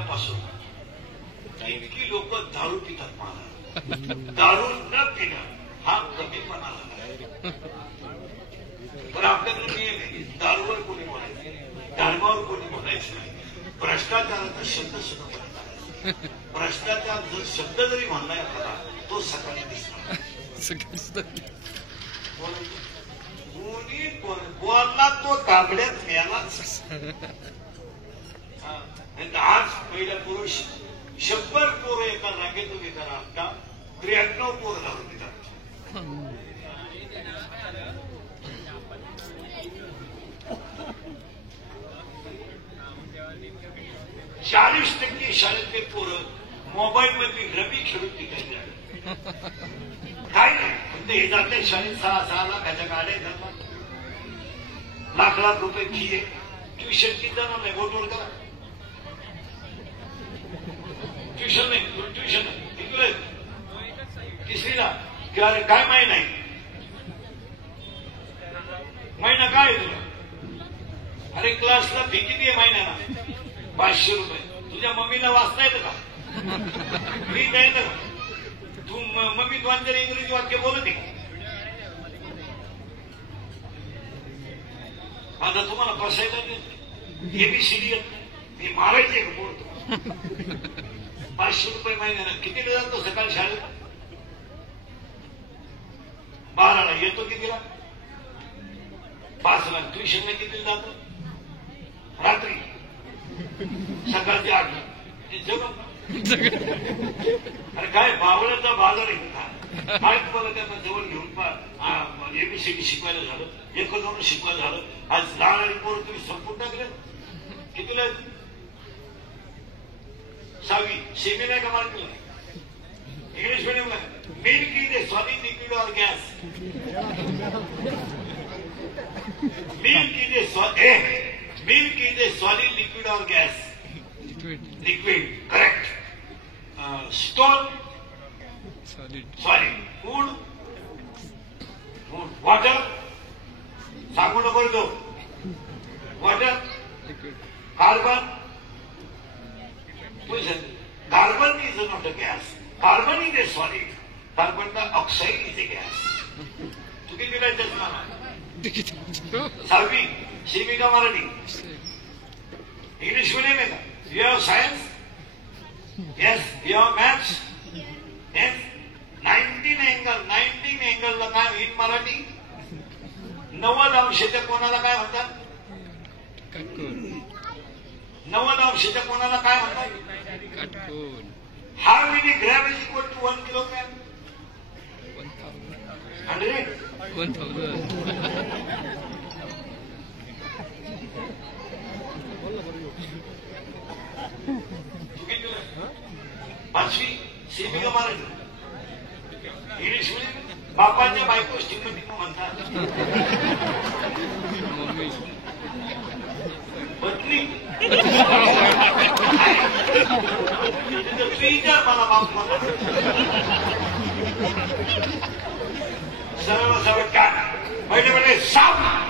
पहिल्यापासून इतकी लोक दारू पितात महाराज. दारू न पिणं हा कमीपणा झाला. पण आपल्याकडे नियम आहे, दारूवर कोणी बोलायचं, धर्मावर कोणी बोलायचं नाही. भ्रष्टाचाराचा शब्द सुद्धा बोलतात. भ्रष्टाचार जर शब्द जरी म्हणला एखादा तो सकाळी दिसणार. कोणी बोलला तो ताबड्यात मेलाच. आज पहिल्या पुरुष 100 पोरं एका रागेतून उभी करा, आता 93 पोरं घालून देतात. 40% शाळेतले पोरं मोबाईल मध्ये रमी खेळून तिथे काय नाही. म्हणजे हे जाते शाळेत 6 लाखाच्या गाड्या जातात, लाख रुपये फी आहे. ट्युशन किती जाणार नाही, बोटवर करा. ट्युशन नाही, ट्युशन नाही. तिसरीला अरे काय महिना आहे, महिना काय तुला? अरे क्लासला फी किती आहे महिन्याला? 500 रुपये. तुझ्या मम्मीला वाचता येतं का? मी द्यायचं का? तू मम्मी तू जर इंग्रजी वाक्य बोलत आहे. आता तुम्हाला बसायला एबीसीडी मी मारायचे का बोलतो? 500 रुपये महिन्याला किती जातो सकाळी शाळेत? 12ला येतो कितीला? 5ला. ट्युशनला किती जातो? रात्री सकाळची 8. अरे काय बावळ्याचा बाजार आहे का? काय तुम्हाला त्यांना जवळ घेऊन एबीसीडी शिकवायला झालं, एकच शिकवायला झालं. आज लहान आणि पोरं तुम्ही संपून टाकले. कितीला? 6वी. सेमी नाही का मार्क? इंग्लिश मीडियमला. Milk is a solid liquid or gas. Milk is a solid liquid or gas. Liquid correct. Stone solid. Food water सांगू नको तो. Water carbon. Carbon is not a gas. Carbon is a solid. Carbon oxide is a gas. तू किती दिलायचं मला? 6वी. Semi का Marathi? English medium आहे का? You have science? Yes. You have maths? Yes. 19 अँगलला काय इन मराठी? 90 अंशाच्या कोणाला काय म्हणतात? 90 अंशाच्या कोणाला काय म्हणतात? How many gram is equal to 1 kilogram? 100. पाचवी. सेमी का मराठी? इंग्लिश मध्ये बापाच्या बायको स्टिकटिक म्हणतात. पत्नी विचार मला बाप मला सरळ काय पहिले सावधान.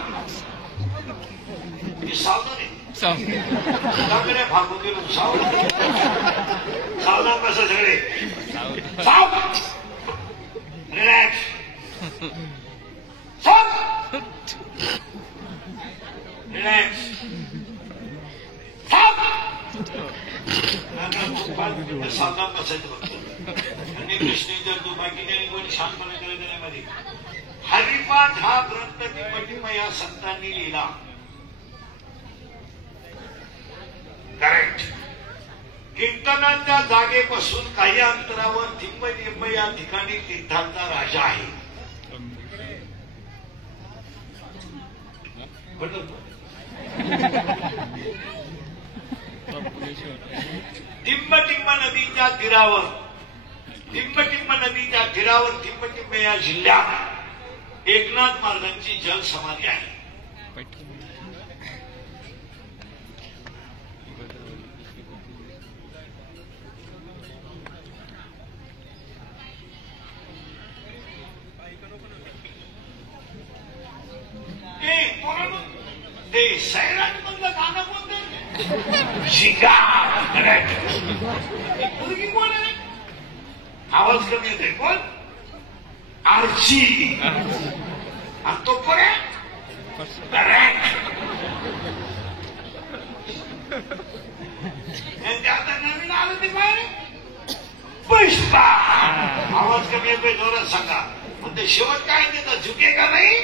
मी सावधान आहे. सावधान भागून गेलो. सावधान कसं सगळे? सावधान. रिलॅक्स. रिलॅक्स. सावधान बसायचं फक्त. आणि कृष्ण जर तू बाकीच्या कोणी शांतपणे करायचं मध्ये. हरिपाठ हा ग्रंथ टिप्पणीमय या संतांनी लिहिला. करेक्ट. कीर्तनाच्या जागेपासून काही अंतरावर तिम्म या ठिकाणी तीर्थांचा राजा आहे. टिम्म नदीच्या तीरावर टिम्म या जिल्ह्यात एकनाथ महाराजांची जल समाधी आहे. ते सैराट मधलं गाणं बोलत शिका. मुलगी कोण आहे? आवाज कमी येते. कोण? आरची. आणि तो कोण आहे? आता नवीन आलं ते काय? पुष्पा. आवाज कमी येतोय, जोरात सांगा. पण ते शेवट काय देतं? झुके का नाही?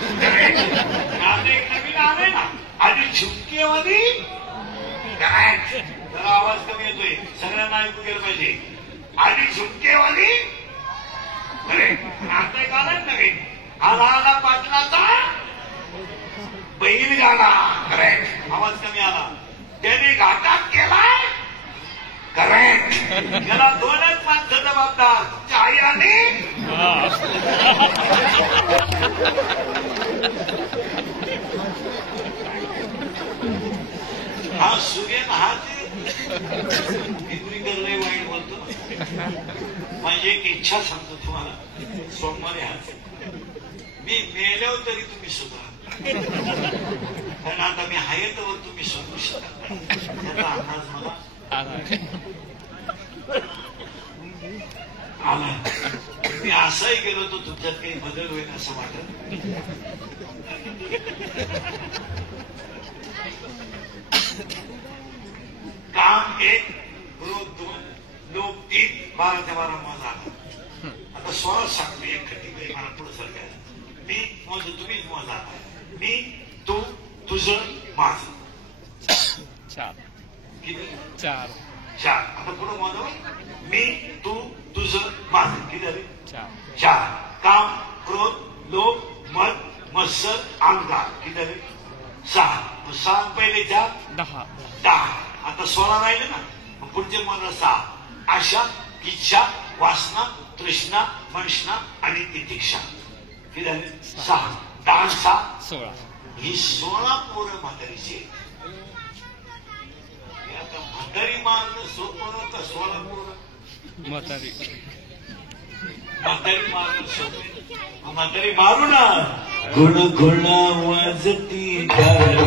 आता एक नवीन आलंय ना, आधी झुमकेमध्ये जरा आवाज कमी येतोय, सगळ्यांना ऐकू गेलं पाहिजे. आधी झुमकेवाली आता एक आलाय नवीन, आला पाटलाचा बैलगाडा. करेक्ट. आवाज कमी आला. त्याने घाटात केला. करेक्ट. त्याला दोनच माणसं जबाबदार, तुमची आई आणि हा सुगेन. हा लय वाईट बोलतो. माझी एक इच्छा सांगतो तुम्हाला, सोमवारी हा मी मेल्यावर तरी तुम्ही सुद्धा, कारण आता मी आहे तर तुम्ही समजू शकत नाही. त्याचा अंदाज मला आला. मी असंही गेलो तर तुमच्यात काही बदल होईल असं वाटत. काम 1, रोज 2, लोक 3, 12 ते 12 माझा आला. आता 16 सांगतो. एक खटी काही मला पुढे सरकायला. मी मोज, तुम्हीच मोजा. मी, तू, तुझं, माझं. 4. किती? 4. आता पुढे मोजा. मी, तू, तुझं, माझं. किती झाले? 4. काम, क्रोध, लोभ, मत, मत्सर, अहंकार. किती झाले? 6. 6 पहिले 4, 10. आता 16 राहिले ना. पुढचे मला 6. आशा, इच्छा, वासना, तृष्णा, मनष्णा आणि तितिक्षा. किती झाले? 6. 10, 6, 16. ही 16 पोरं म्हातारीची. आता म्हातारी मारणं सोपं का 16 पोरं? म्हातारी मारणं सोपं. म्हातारी मारू ना. गुण गुण वाजती गाडी,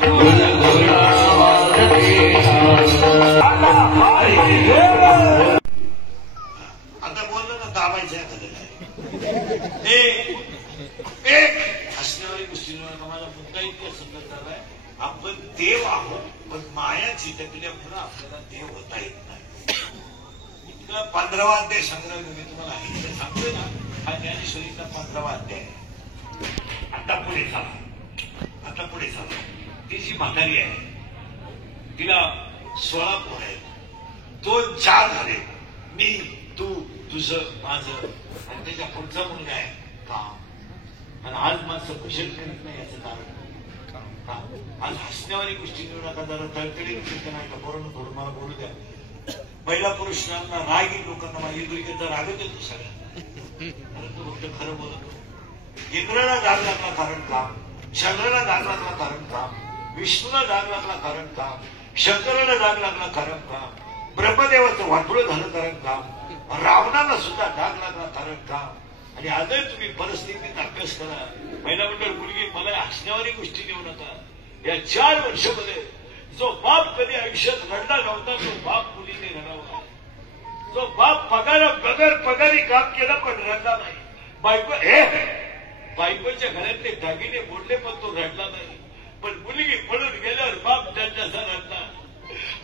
गुण गुण वाजती गाडी. आता बोललं ना, दाबायचं एखाद्याला. एक हसण्यावारी गोष्टी माझा मुद्दा इतक्या समजत झालाय. आपण देव आहोत, पण माया चिटकल्यामुळे आपल्याला देव होता येत नाही. इतका 15वा अध्याय संग्रह मी तुम्हाला सांगतोय ना. हा ज्ञानेश्वरीचा 15वा अध्याय. आता पुढे चाला. ती जी म्हातारी आहे, तिला 16 पोर आहेत. 2, 4 झाले. मी, तू, तुझं, माझं. आणि त्याच्या पुढचा मुलगा आहे काम. आणि आज माणसं कुशल करीत नाही याचं कारण काम. आज हसण्यावारी गोष्टी घेऊ नका. जरा तळतळी गोष्टी नाही का? बरोबर, थोडं मला बोलू द्या. महिला पुरुषांना रागी, लोकांना माझी दुर्गेचा रागच येतो सगळ्यांना. परंतु फक्त खरं बोलतो. इंद्राला जाग लागला कारण काम, चंद्राला जाग लागला कारण काम, विष्णूला जाग लागला कारण काम, शंकराला जाग लागला कारण काम, ब्रह्मदेवाचं वाटोळं झालं कारण काम, रावणाला सुद्धा जाग लागला कारण काम. आणि आजही तुम्ही परिस्थितीत अभ्यास करा. महिला मंडळ मुलगी मला हसण्यावारी गोष्टी देऊ नका. या 4 वर्षामध्ये जो बाप कधी आयुष्यात रडला नव्हता, तो बाप मुलीने घडावा. जो बाप बगर पगारी काम केलं पण रडला नाही. बायकोच्या घरातले दागिने मोडले पण तो रडला नाही. पण मुलगी पळून गेल्यावर बाप त्यांच्याचा रडला.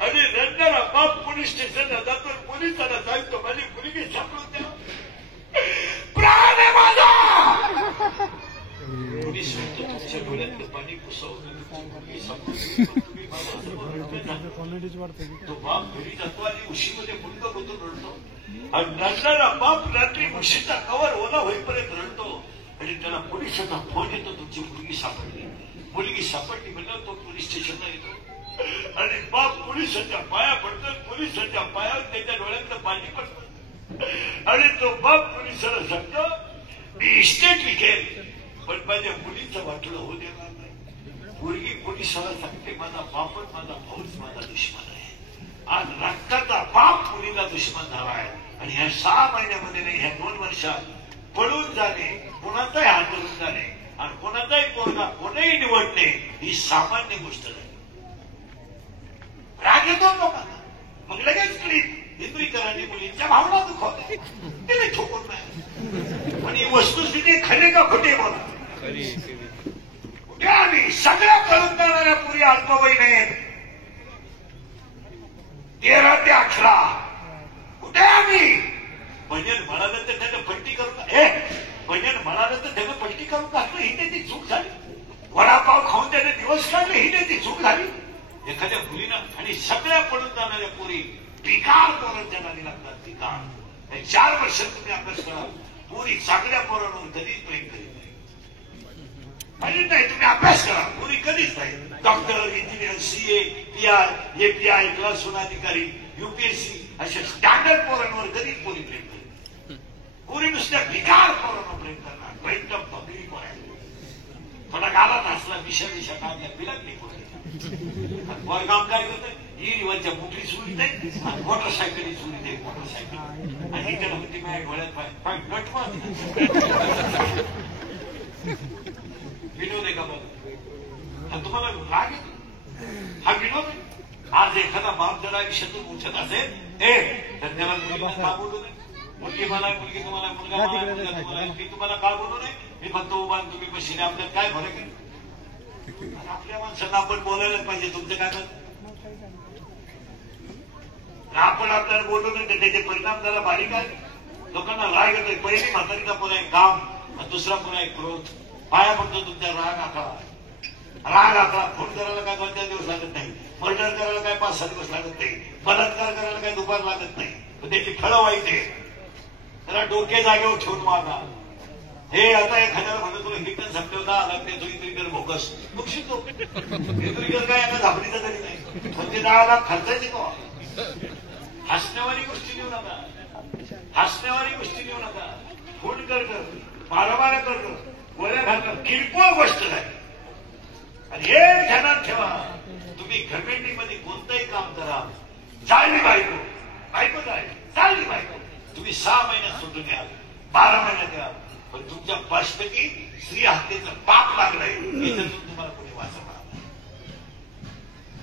आणि रडणारा बाप पोलीस स्टेशनला जातो, पोलिसांना सांगतो माझी मुलगी सापडून द्या, प्राण आहे माझा. पोलीस म्हणतो तुमच्या डोळ्यातलं पाणी पुसवलं, तो बाप घरी जातो आणि उशीमध्ये मुलगा होतो, रडतो. आणि रडणारा बाप रात्री उशीचा कवर ओला होईपर्यंत रडतो. आणि त्याला पोलिसांचा फोन येतो, तुमची मुलगी सापडली म्हणल्यावर तो पोलीस स्टेशनला येतो. आणि बाप पोलिसांच्या पाया पडतो, पोलिसांच्या पायावर त्याच्या डोळ्यातलं पाणी पडतं. आणि तो बाप पोलिसाला सांगतो मी इस्टेट विकेल पण माझ्या मुलीचं वाटलं होऊ देणार नाही. मुलगी पोलिसाला सांगते माझा बापच माझा भाऊच माझा दुश्मन आहे. आज रक्ताचा बाप मुलीला दुश्मन झाला आहे. आणि ह्या 6 महिन्यामध्ये नाही, ह्या 2 वर्षात पळून जाणे, कोणाचाही हात धरून जाणे आणि कोणाचाही पोरगा कोणीही निवडणे ही सामान्य गोष्ट नाही. राग येतो लोकांना. मग लगेच क्लिप इंद्रिकरांनी मुलींच्या भावना दुखवल्या. ते नाही ठोकून नाही. पण ही वस्तुस्थिती खरे का खोटे बोला. खरी कुठे आम्ही सगळ्या कळून जाणाऱ्या पुरी अल्पवयीन आहेत. 13 ते 18 कुठे आम्ही. भजन म्हणालं तर त्यानं पलटी करून भजन म्हणालं तर त्यानं पलटी करून टाकलं. ही त्याची चूक झाली. वडापाव खाऊन त्याने दिवस काढले. ही त्याची चूक झाली. एखाद्या मुलीनं आणि सगळ्या पडून जाणाऱ्या पुरी पिकार पोरांच्या नादी लागतात. पिकार 4 वर्ष तुम्ही अभ्यास करा. पुरी चांगल्या पोरांवर कधीच प्रेम करीत नाही. नाही तुम्ही अभ्यास करा. पुरी कधीच नाही. Doctor, engineer, CA, PI, API, class 1 अधिकारी, यूपीएससी अशा स्टँडर्ड पोरांवर कधीच पुरी प्रेम करीत. पुरी नुसत्या भिकार पोरांवर प्रेम करणार. बैठक पब्लिक पोरा थोडा गालात असला विषा काढल्या बिलकली पोरी. वरगाम काय करतोय. ही रिवाजच्या मोठी चोरी नाही. मोटरसायकली चोरी नाही. मोटरसायकल आणि त्याला म्हणते माझ्या डोळ्यात पाय नटवा. विनोद आहे का बघ. तुम्हाला राग येतो. हा विनोद आहे. आज एखादा बाप जरा आयुष्यातून उठत असेल तर त्याला मुलीला का बोलू नये. मुलगी मला मुलगी तुम्हाला, मुलगा मला मुलगा तुम्हाला. मी तुम्हाला का बोलू नये. मी फक्त उभा तुम्ही बसले. आपल्याला काय फरक आहे. आपल्या माणसांना आपण बोलायलाच पाहिजे. तुमचं काय म्हणत. आपण आपल्याला बोलू नये तर त्याचे परिणाम जरा बारीक आहे. लोकांना राग येतोय. पहिली म्हातारीचा पुन्हा एक काम, दुसरा पुन्हा एक क्रोध. पाया पडतो तुमच्या राग आकडा. राग आकडा. फोन करायला काय 2-4 दिवस लागत नाही. मर्डर करायला काय 5-6 दिवस लागत नाही. बलात्कार करायला काय दुपार लागत नाही. पण त्याची फळं वाईट आहे. त्याला डोके जागेवर ठेवून मारणार. हे आता एखाद्याला म्हणत तुला हिटन संपवता आला ते तो इंद्रिकर भोकस बक्षीस तो इंद्रिकर काय यांना झापडीचा तरी नाही. पण ते 10 लाख खर्चायचे तो. हसण्यावारी गोष्टी लिहू नका. हसण्यावारी गोष्टी लिहू नका. फोन कर मारामाऱ्या कर गोळ्या घालकर किरकोळ गोष्ट नाही. आणि हे ध्यानात ठेवा. तुम्ही घरमेंडीमध्ये कोणतंही काम करा. चालली बायको बायको चालली बायको. तुम्ही 6 महिन्यात सोडून घ्या. 12 महिन्यात द्या. पण तुमच्या पाशपैकी स्त्री हत्येचं पाप लागलंय. याच्यातून तुम्हाला कोणी वाचवणार.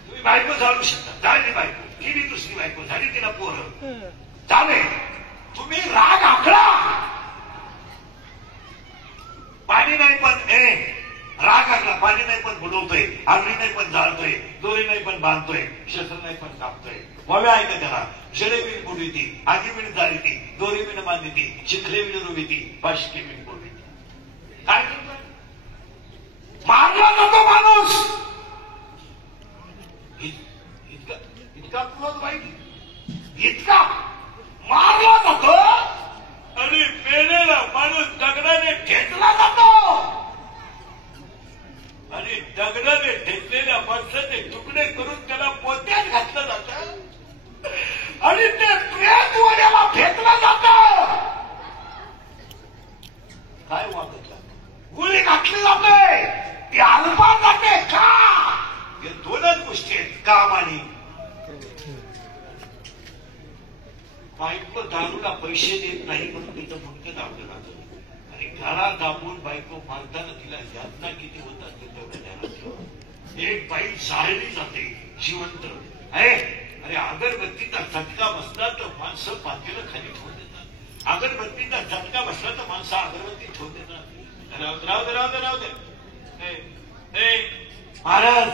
तुम्ही बायको चालू शकता. चालली बायको केली दुसरी बायको झाली. तिला पोरं चाले. तुम्ही राग आखला. पाणी नाही पण राग आखला. पाणी नाही पण बुडवतोय. आगली नाही पण जाळतोय. दोरी नाही पण बांधतोय. शस्त्र नाही पण कापतोय. व्हाव्या आहे का त्याला. जडे विण बुडविती. आगी विण जाळीती. दोरी विण बांधिती. शिखले विण रोविती. पाशकी विण बोलविती. काय करतोय. मारला जातो माणूस. इतका क्रोध वाईट. इतका मारला जातो. आणि मेलेला माणूस दगडाने ठेचला जातो. आणि दगडाने ठेचलेल्या माणसाचे तुकडे करून त्याला पोत्यात घातलं जातं. आणि ते प्रेत वड्याला फेकलं जातं. काय वाटत गोळी घातली जाते. ती अल्पा जाते का. या 2च गोष्टी आहेत. काम आणि बायको दारूला पैसे देत नाही म्हणून तिचं मुंडकं दाबलं जातं. आणि घरात दाबून बायको मारताना तिला यातना किती होतात ते तेवढ्या ध्यानात ठेवा. एक बाई जाळली जाते जिवंत आहे. अरे अगरबत्तीचा झटका बसला तर माणसं पातेलं खाली ठेवून देतात. अगरबत्तीचा झटका बसला तर माणसं अगरबत्ती ठेवून देतात. राहू दे महाराज.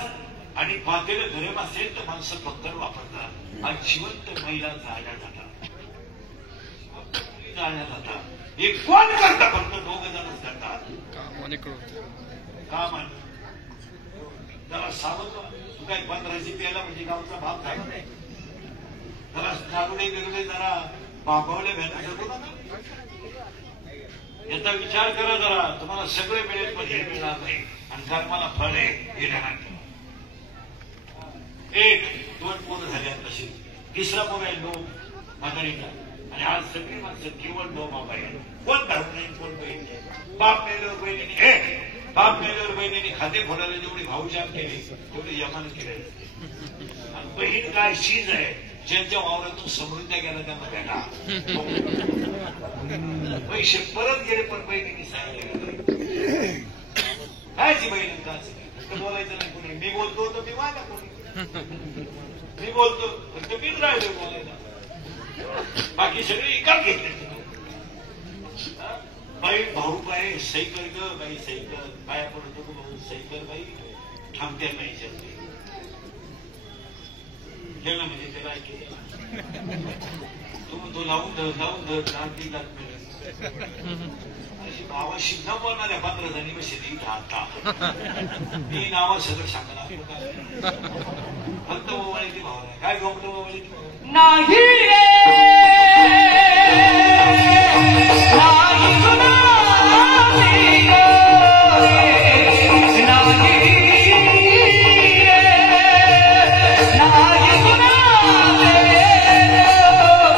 आणि पातेलं गरम असेल तर माणसं पक्कड वापरतात. आणि जिवंत महिला जाळल्या जातात. जाळल्या जातात. हे कोण करतात. फक्त 2 जणच करतात. काम आणि जरा सावध. तू काही 15ची प्यायला म्हणजे गावचा भाग झाला नाही. जरा दारुडे बिरुडे जरा बाबवले भेटू नका. याचा विचार करा जरा. तुम्हाला सगळे मिळेल पण हे मिळणार नाही. आणि कर्माला फळ आहे हे ध्यानात ठेवा. 1-2 पोरं झाले तशी. 3रा पोर आहे 9 म्हातारीचा. आणि आज सगळी माणसं केवळ 9 बाप आहे. कोण भाऊ नाही कोण बहीण नाही. बाप मेल्यावर बहिणीने खाते फोडायला जेवढी भाऊजाब केली तेवढी यमान केली. आणि बहीण काय शीज आहे. ज्यांच्या वावरातून समृद्ध्या गेला त्यांना भेटा. पैसे परत गेले पण बहिणीने सांगितले काय ती बहीण का बोलायचं नाही कोणी. मी बोलतो तर मी वागा कोणी. मी बोलतो फक्त मीच राहिलो बोलायला, बाकी सगळे एकाच घेतले. बाई भाऊ काय सही कर ग बाई, सही कर, काय पडतो भाऊ सही कर बाई, थांबते नाही केलं म्हणजे त्याला तो लावून धर क्रांती अशी नावाशी न बोलणाऱ्या 15 जणी मग शेती राहता. मी नावं सगळं सांगणार फक्त मोबाईल भावना काय गोमलं मोबाईल नाही रे.